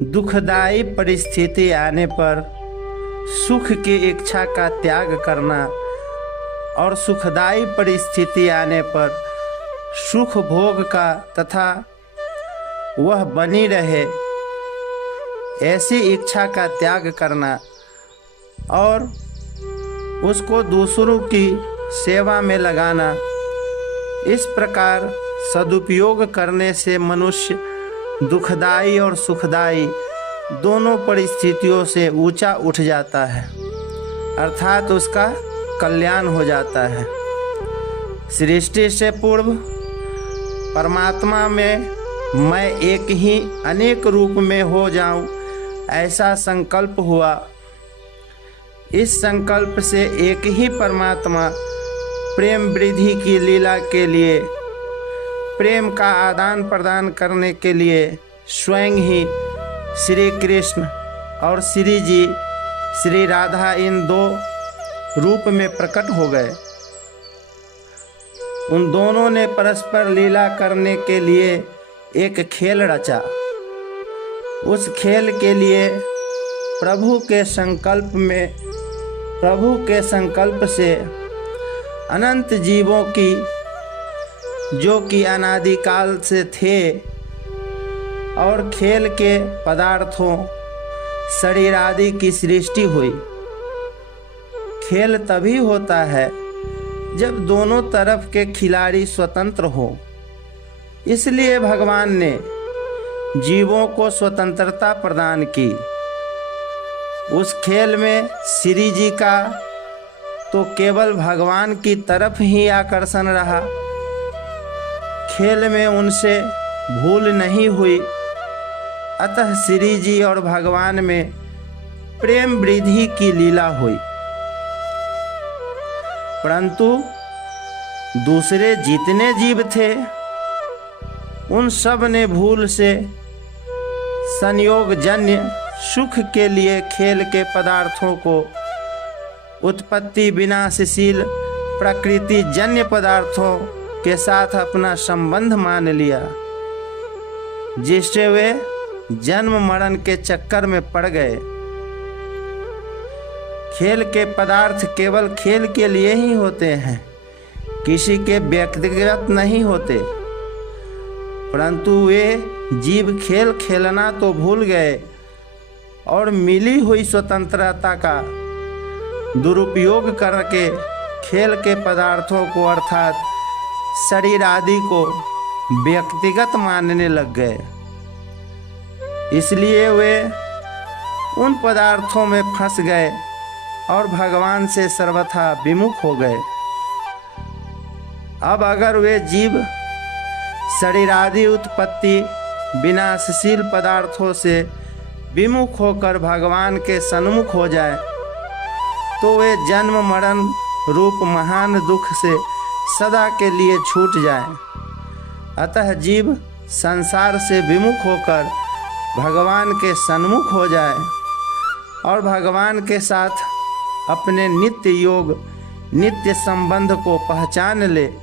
दुखदाई परिस्थिति आने पर सुख की इच्छा का त्याग करना और सुखदाई परिस्थिति आने पर सुख भोग का तथा वह बनी रहे ऐसी इच्छा का त्याग करना और उसको दूसरों की सेवा में लगाना। इस प्रकार सदुपयोग करने से मनुष्य दुखदाई और सुखदाई दोनों परिस्थितियों से ऊंचा उठ जाता है, अर्थात उसका कल्याण हो जाता है। सृष्टि से पूर्व परमात्मा में मैं एक ही अनेक रूप में हो जाऊं, ऐसा संकल्प हुआ। इस संकल्प से एक ही परमात्मा प्रेम वृद्धि की लीला के लिए, प्रेम का आदान प्रदान करने के लिए स्वयं ही श्री कृष्ण और श्री जी श्री राधा इन दो रूप में प्रकट हो गए। उन दोनों ने परस्पर लीला करने के लिए एक खेल रचा। उस खेल के लिए प्रभु के संकल्प से अनंत जीवों की, जो कि अनादिकाल से थे, और खेल के पदार्थों शरीर आदि की सृष्टि हुई। खेल तभी होता है जब दोनों तरफ के खिलाड़ी स्वतंत्र हो। इसलिए भगवान ने जीवों को स्वतंत्रता प्रदान की। उस खेल में श्री जी का तो केवल भगवान की तरफ ही आकर्षण रहा। खेल में उनसे भूल नहीं हुई, अतः श्री जी और भगवान में प्रेम वृद्धि की लीला हुई। परंतु दूसरे जितने जीव थे उन सब ने भूल से संयोगजन्य सुख के लिए खेल के पदार्थों को उत्पत्ति विनाशशील प्रकृति जन्य पदार्थों के साथ अपना संबंध मान लिया, जिससे वे जन्म मरण के चक्कर में पड़ गए। खेल के पदार्थ केवल खेल के लिए ही होते हैं, किसी के व्यक्तिगत नहीं होते। परंतु वे जीव खेल खेलना तो भूल गए और मिली हुई स्वतंत्रता का दुरुपयोग करके खेल के पदार्थों को अर्थात शरीर आदि को व्यक्तिगत मानने लग गए। इसलिए वे उन पदार्थों में फंस गए और भगवान से सर्वथा विमुख हो गए। अब अगर वे जीव शरीर आदि उत्पत्ति विनाशशील पदार्थों से विमुख होकर भगवान के सन्मुख हो जाए तो वे जन्म मरण रूप महान दुख से सदा के लिए छूट जाएं। अतः जीव संसार से विमुख होकर भगवान के सन्मुख हो जाए और भगवान के साथ अपने नित्य योग नित्य संबंध को पहचान ले।